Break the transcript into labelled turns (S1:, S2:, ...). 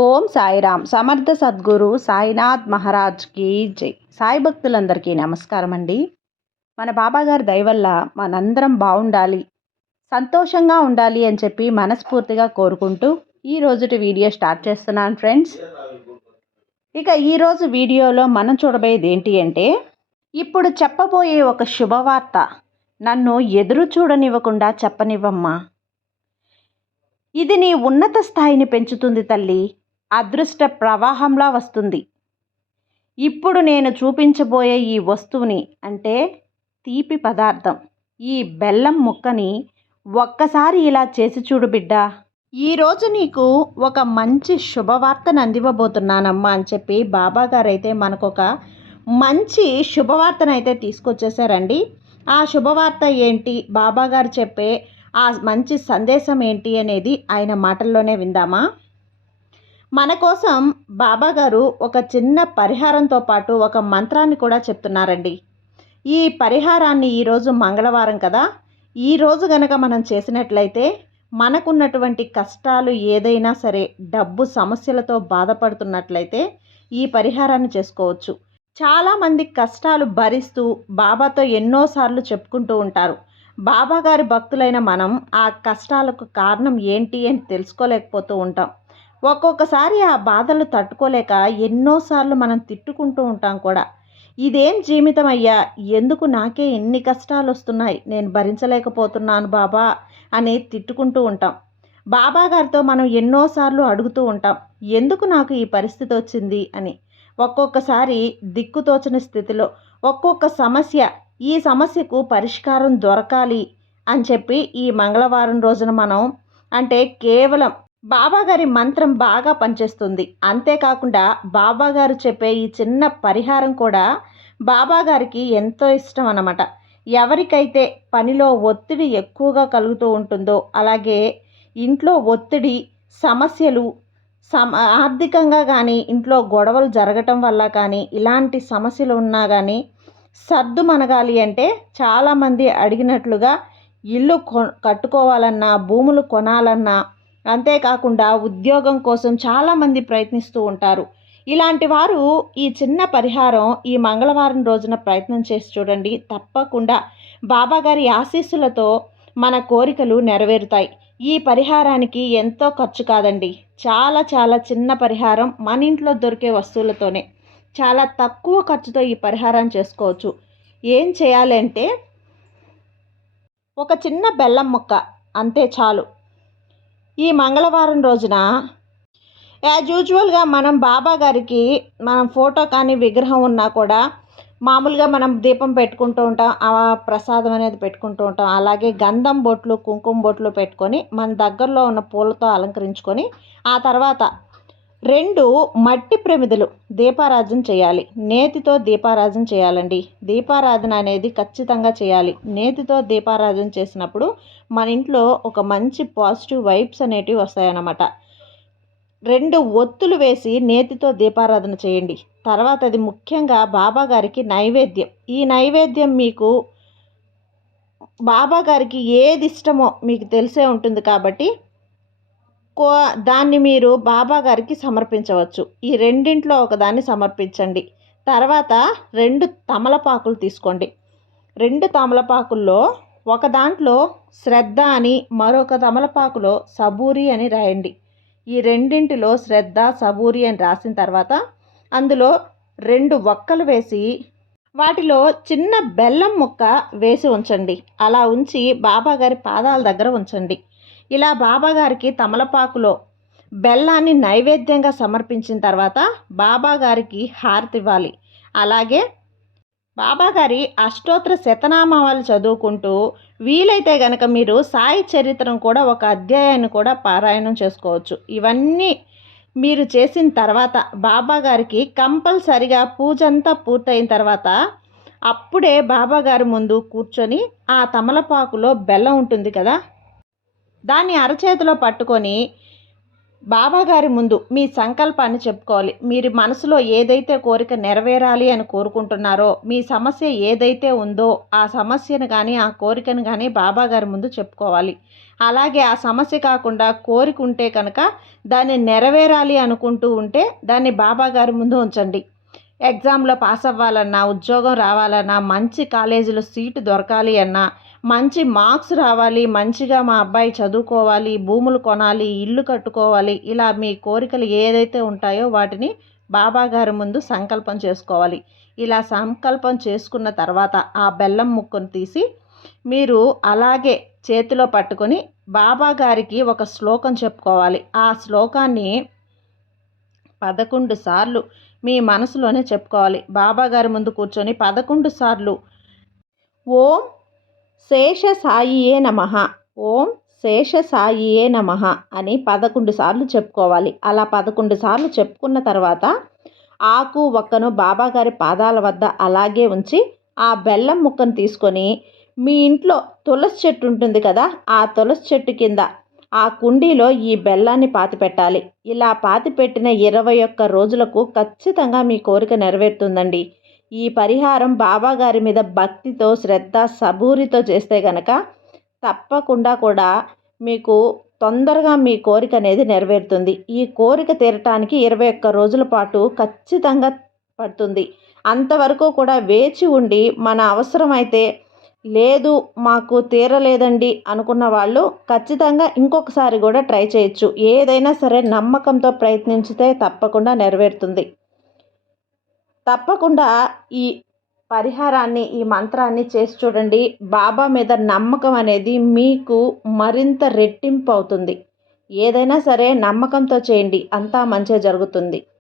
S1: ఓం సాయిరామ్ సమర్థ సద్గురు సాయినాథ్ మహారాజ్కి జై. సాయి భక్తులందరికీ నమస్కారం అండి మన బాబాగారి దయవల్ల మనందరం బాగుండాలి సంతోషంగా ఉండాలి అని చెప్పి మనస్ఫూర్తిగా కోరుకుంటూ ఈ రోజుటి వీడియో స్టార్ట్ చేస్తున్నాను ఫ్రెండ్స్. ఇక ఈరోజు వీడియోలో మనం చూడబోయేది ఏంటి అంటే ఇప్పుడు చెప్పబోయే ఒక శుభవార్త నన్ను ఎదురు చూడనివ్వకుండా చెప్పనివ్వమ్మా. ఇది నీ ఉన్నత స్థాయిని పెంచుతుంది తల్లి. అదృష్ట ప్రవాహంలా వస్తుంది. ఇప్పుడు నేను చూపించబోయే ఈ వస్తువుని అంటే తీపి పదార్థం. ఈ బెల్లం ముక్కని ఒక్కసారి ఇలా చేసి చూడు బిడ్డ. ఈరోజు నీకు ఒక మంచి శుభవార్తను అందివ్వబోతున్నానమ్మా అని చెప్పి బాబాగారు అయితే మనకు ఒక మంచి శుభవార్తను అయితే తీసుకొచ్చేసారండి. ఆ శుభవార్త ఏంటి? బాబాగారు చెప్పే ఆ మంచి సందేశం ఏంటి అనేది ఆయన మాటల్లోనే విందామా? మన కోసం బాబా గారు ఒక చిన్న పరిహారంతో పాటు ఒక మంత్రాన్ని కూడా చెప్తున్నారండి. ఈ పరిహారాన్ని ఈరోజు మంగళవారం కదా? ఈరోజు గనక మనం చేసినట్లయితే మనకున్నటువంటి కష్టాలు ఏదైనా సరే డబ్బు సమస్యలతో బాధపడుతున్నట్లయితే ఈ పరిహారాన్ని చేసుకోవచ్చు. చాలామంది కష్టాలు భరిస్తూ బాబాతో ఎన్నోసార్లు చెప్పుకుంటూ ఉంటారు. బాబాగారి భక్తులైన మనం ఆ కష్టాలకు కారణం ఏంటి అని తెలుసుకోలేకపోతూ ఉంటాం. ఒక్కొక్కసారి ఆ బాధలు తట్టుకోలేక ఎన్నోసార్లు మనం తిట్టుకుంటూ ఉంటాం కూడా. ఇదేం జీవితం అయ్యా? ఎందుకు నాకే ఎన్ని కష్టాలు వస్తున్నాయి నేను భరించలేకపోతున్నాను బాబా అని తిట్టుకుంటూ ఉంటాం. బాబా గారితో మనం ఎన్నోసార్లు అడుగుతూ ఉంటాం ఎందుకు నాకు ఈ పరిస్థితి వచ్చింది? అని. ఒక్కొక్కసారి దిక్కుతోచని స్థితిలో ఒక్కొక్క సమస్య ఈ సమస్యకు పరిష్కారం దొరకాలి అని చెప్పి ఈ మంగళవారం రోజున మనం అంటే కేవలం బాబాగారి మంత్రం బాగా పనిచేస్తుంది. అంతేకాకుండా బాబాగారు చెప్పే ఈ చిన్న పరిహారం కూడా బాబాగారికి ఎంతో ఇష్టం అన్నమాట. ఎవరికైతే పనిలో ఒత్తిడి ఎక్కువగా కలుగుతూ ఉంటుందో అలాగే ఇంట్లో ఒత్తిడి సమస్యలు సమ ఆర్థికంగా కానీ ఇంట్లో గొడవలు జరగటం వల్ల కానీ ఇలాంటి సమస్యలు ఉన్నా కానీ సర్దు మనగాలి అంటే చాలామంది అడిగినట్లుగా ఇల్లు కొ కట్టుకోవాలన్నా భూములు కొనాలన్నా అంతేకాకుండా ఉద్యోగం కోసం చాలామంది ప్రయత్నిస్తూ ఉంటారు. ఇలాంటి వారు ఈ చిన్న పరిహారం ఈ మంగళవారం రోజున ప్రయత్నం చేసి చూడండి. తప్పకుండా బాబాగారి ఆశీస్సులతో మన కోరికలు నెరవేరుతాయి. ఈ పరిహారానికి ఎంతో ఖర్చు కాదండి. చాలా చాలా చిన్న పరిహారం మన ఇంట్లో దొరికే వస్తువులతోనే. చాలా తక్కువ ఖర్చుతో ఈ పరిహారం చేసుకోవచ్చు. ఏం చేయాలి అంటే ఒక చిన్న బెల్లం ముక్క అంతే చాలు. ఈ మంగళవారం రోజున యాజ్ యూజువల్గా మనం బాబా గారికి మనం ఫోటో కానీ విగ్రహం ఉన్నా కూడా మామూలుగా మనం దీపం పెట్టుకుంటూ ఉంటాం ఆ ప్రసాదం అనేది పెట్టుకుంటూ ఉంటాం. అలాగే గంధం బొట్లు కుంకుమ బొట్లు పెట్టుకొని మన దగ్గరలో ఉన్న పూలతో అలంకరించుకొని ఆ తర్వాత రెండు మట్టి ప్రమిదలు దీపారాధన చేయాలి. నేతితో దీపారాధన చేయాలండి. దీపారాధన అనేది ఖచ్చితంగా చేయాలి. నేతితో దీపారాధన చేసినప్పుడు మన ఇంట్లో ఒక మంచి పాజిటివ్ వైబ్స్ అనేటివి వస్తాయన్నమాట. రెండు ఒత్తులు వేసి నేతితో దీపారాధన చేయండి. తర్వాత అది ముఖ్యంగా బాబాగారికి నైవేద్యం. ఈ నైవేద్యం మీకు బాబాగారికి ఏది ఇష్టమో మీకు తెలిసే ఉంటుంది కాబట్టి కో దాన్ని మీరు బాబా గారికి సమర్పించవచ్చు. ఈ రెండింట్లో ఒకదాన్ని సమర్పించండి. తర్వాత రెండు తమలపాకులు తీసుకోండి. రెండు తమలపాకుల్లో ఒక దాంట్లో శ్రద్ధ అని మరొక తమలపాకులో సబూరి అని రాయండి. ఈ రెండింటిలో శ్రద్ధ సబూరి అని రాసిన తర్వాత అందులో రెండు ఒక్కలు వేసి వాటిలో చిన్న బెల్లం ముక్క వేసి ఉంచండి. అలా ఉంచి బాబాగారి పాదాల దగ్గర ఉంచండి. ఇలా బాబాగారికి తమలపాకులో బెల్లాన్ని నైవేద్యంగా సమర్పించిన తర్వాత బాబాగారికి హారతి ఇవ్వాలి. అలాగే బాబాగారి అష్టోత్తర శతనామాలు చదువుకుంటూ వీలైతే గనక మీరు సాయి చరిత్రను కూడా ఒక అధ్యాయాన్ని కూడా పారాయణం చేసుకోవచ్చు. ఇవన్నీ మీరు చేసిన తర్వాత బాబాగారికి కంపల్సరిగా పూజ అంతా పూర్తయిన తర్వాత అప్పుడే బాబాగారి ముందు కూర్చొని ఆ తమలపాకులో బెల్లం ఉంటుంది కదా దాన్ని అరచేతిలో పట్టుకొని బాబాగారి ముందు మీ సంకల్పాన్ని చెప్పుకోవాలి. మీరు మనసులో ఏదైతే కోరిక నెరవేరాలి అని కోరుకుంటున్నారో మీ సమస్య ఏదైతే ఉందో ఆ సమస్యను కానీ ఆ కోరికను కానీ బాబాగారి ముందు చెప్పుకోవాలి. అలాగే ఆ సమస్య కాకుండా కోరిక ఉంటే కనుక దాన్ని నెరవేరాలి అనుకుంటూ ఉంటే దాన్ని బాబాగారి ముందు ఉంచండి. ఎగ్జామ్లో పాస్ అవ్వాలన్నా ఉద్యోగం రావాలన్నా మంచి కాలేజీలో సీటు దొరకాలి అన్నా మంచి మార్క్స్ రావాలి మంచిగా మా అబ్బాయి చదువుకోవాలి భూములు కొనాలి ఇల్లు కట్టుకోవాలి ఇలా మీ కోరికలు ఏదైతే ఉంటాయో వాటిని బాబాగారి ముందు సంకల్పం చేసుకోవాలి. ఇలా సంకల్పం చేసుకున్న తర్వాత ఆ బెల్లం ముక్కను తీసి మీరు అలాగే చేతిలో పట్టుకొని బాబా గారికి ఒక శ్లోకం చెప్పుకోవాలి. ఆ శ్లోకాన్ని పదకొండు సార్లు మీ మనసులోనే చెప్పుకోవాలి. బాబా గారి ముందు కూర్చొని పదకొండు సార్లు ఓం శేష సాయియే నమ. ఓం శేష సాయియే నమ అని పదకొండు సార్లు చెప్పుకోవాలి. అలా పదకొండు సార్లు చెప్పుకున్న తర్వాత ఆకు ఒక్కను బాబాగారి పాదాల వద్ద అలాగే ఉంచి ఆ బెల్లం ముక్కను తీసుకొని మీ ఇంట్లో తులసి చెట్టు ఉంటుంది కదా ఆ తులసి చెట్టు కింద ఆ కుండీలో ఈ బెల్లాన్ని పాతి పెట్టాలి. ఇలా పాతి పెట్టిన ఇరవై ఒక్క రోజులకు ఖచ్చితంగా మీ కోరిక నెరవేరుతుందండి. ఈ పరిహారం బాబాగారి మీద భక్తితో శ్రద్ధ సబూరితో చేస్తే గనక తప్పకుండా కూడా మీకు తొందరగా మీ కోరిక అనేది నెరవేరుతుంది. ఈ కోరిక తీరటానికి ఇరవై ఒక్క రోజుల పాటు ఖచ్చితంగా పడుతుంది. అంతవరకు కూడా వేచి ఉండి మన అవసరమైతే లేదు మాకు తీరలేదండి అనుకున్న వాళ్ళు ఖచ్చితంగా ఇంకొకసారి కూడా ట్రై చేయొచ్చు. ఏదైనా సరే నమ్మకంతో ప్రయత్నించితే తప్పకుండా నెరవేరుతుంది. తప్పకుండా ఈ పరిహారాన్ని ఈ మంత్రాన్ని చేసి చూడండి. బాబా మీద నమ్మకం అనేది మీకు మరింత రెట్టింపు అవుతుంది. ఏదైనా సరే నమ్మకంతో చేయండి. అంతా మంచిగా జరుగుతుంది.